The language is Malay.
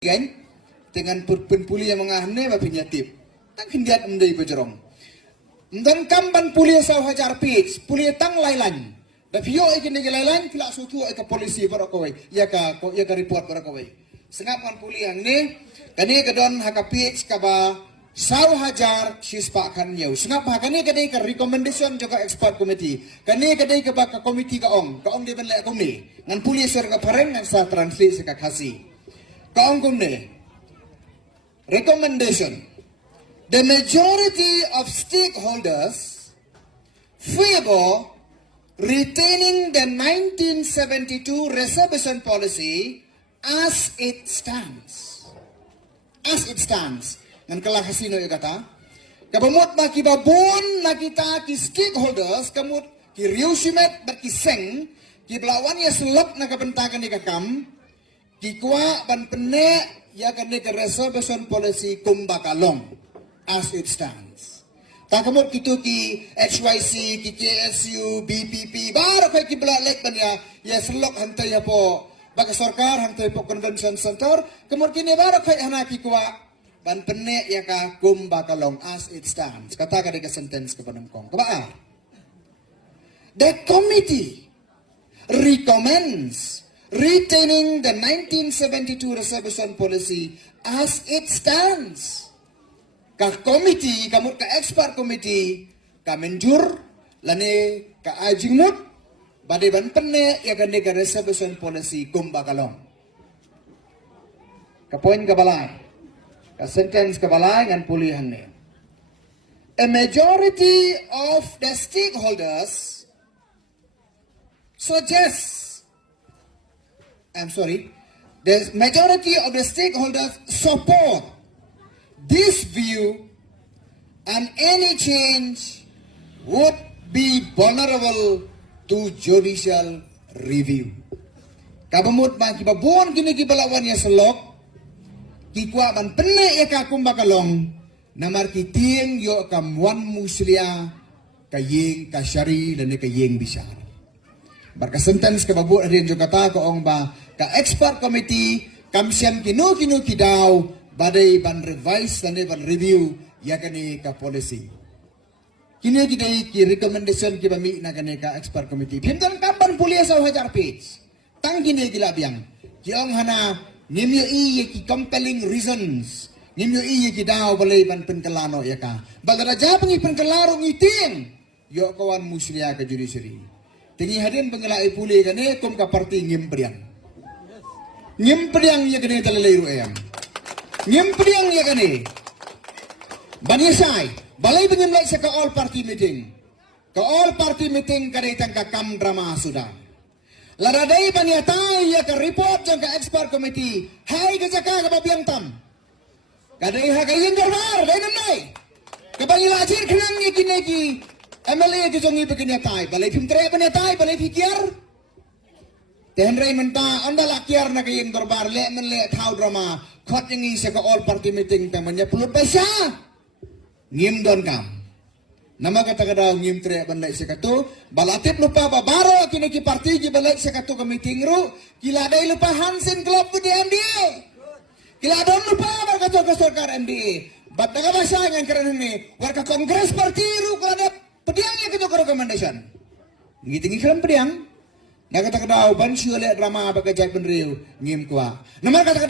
kan dengan penpuli yang mengahne bapi nyatip tak hendiat mendai berjerong dan kamban puli saw hajar pitch puli tang lailan bapi yo ikin de lailan kila sutu ke polisi barakawai ya ka report barakawai sengapan puli yang ni kani kedon haka pitch kaba saw hajar sispa kan yau sengap kani kadai ka recommendation juga expert committee kani kadai ka baka committee kaong di benlek komni ngan puli ser ka pareng ngan sa translate se ka khasi recommendation. The majority of stakeholders favor retaining the 1972 reservation policy as it stands. As it stands. Ngan kalah hasino yung kata. Kabamot makibabon na kita ki stakeholders, kamut ki riusimet bat ki seng, ki belawan ya selok na kabentakan ni kakam, Kikwa ban pene ya kane ke reservation policy kumbakalong as it stands. Takamot kito ki HYC, ki KSU, BPP, baru kay ki blalek ban ya selok hantay ya po baka sarkar hantay po convention center, kamot kini baru kay hana kikwa ban pene ya ka kumbakalong as it stands. Kata ka ka sentence ka panamkong. Kabaa? The committee recommends retaining the 1972 reservation policy as it stands. Ka committee, kamut ka expert committee, ka menjur, lani ka ajingmut, badiban penne, ya gande ka reservation policy kumbakalong. Ka point ka balay, ka sentence ka balay, ngan pulihan ni. A majority of the stakeholders the majority of the stakeholders support this view and any change would be vulnerable to judicial review. Kabamut man kibabon kini kibalawan ya selok, kikwa man pene ya kakumbakalong, namar kiting yo kamuan muslia kayeng kasyari dan kayeng bisar. Barka sentence ke babu rin jo kata ko ong ba ka expert committee kamsian kinu kidaw badai ban revise dan ban review ya kani ka policy. Kini kidai ki recommendation ki bami na kani ka expert committee. Pintan kampan pulia sa hajar page. Tang kini gila biang. Ki ong hana nimyo i ki compelling reasons. Nimyo i ki daw balai ban penkelano ya ka. Bagaraja pengi penkelaro ngitin. Yo kawan muslia ka judiciary. Tinggi hadirin pengelai pulih kane kom ka parti ngimpriang ya kane talalay ruayang. Ngimpriang ya kane. Banyasay, balay pengimlay sa ka all party meeting. Ka all party meeting kane tang ka kam drama sudah. Laraday banyatay ya ka report jang ka expert committee. Hai ka jaka ka babiang tam. Kadai ha kayeng garbar, dai nanay. Kabangila ajir khenang ni kineki. MLA itu jangan berkenyatai, balai pimtre berkenyatai, balai fikir. Tehenrai menta, anda lakiar nak yang dorbar le menle thau drama, khot yang ini seka all party meeting temannya perlu pesa. Ngim don kam. Nama kata kada ngim tre balai seka tu, balatip lupa baro kini ki parti ki balai seka tu ke meeting ru, kila dai lupa Hansen Club di MDA. Kila don lupa berkata ke sarkar MDA. Bataga bahasa yang keren ini, warga kongres parti ru kada pediangnya kita ke recommendation. Ngitingi film pediang. Nak kata-kata ban syule drama baka jai penriu ngim kwa. Nama kata-kata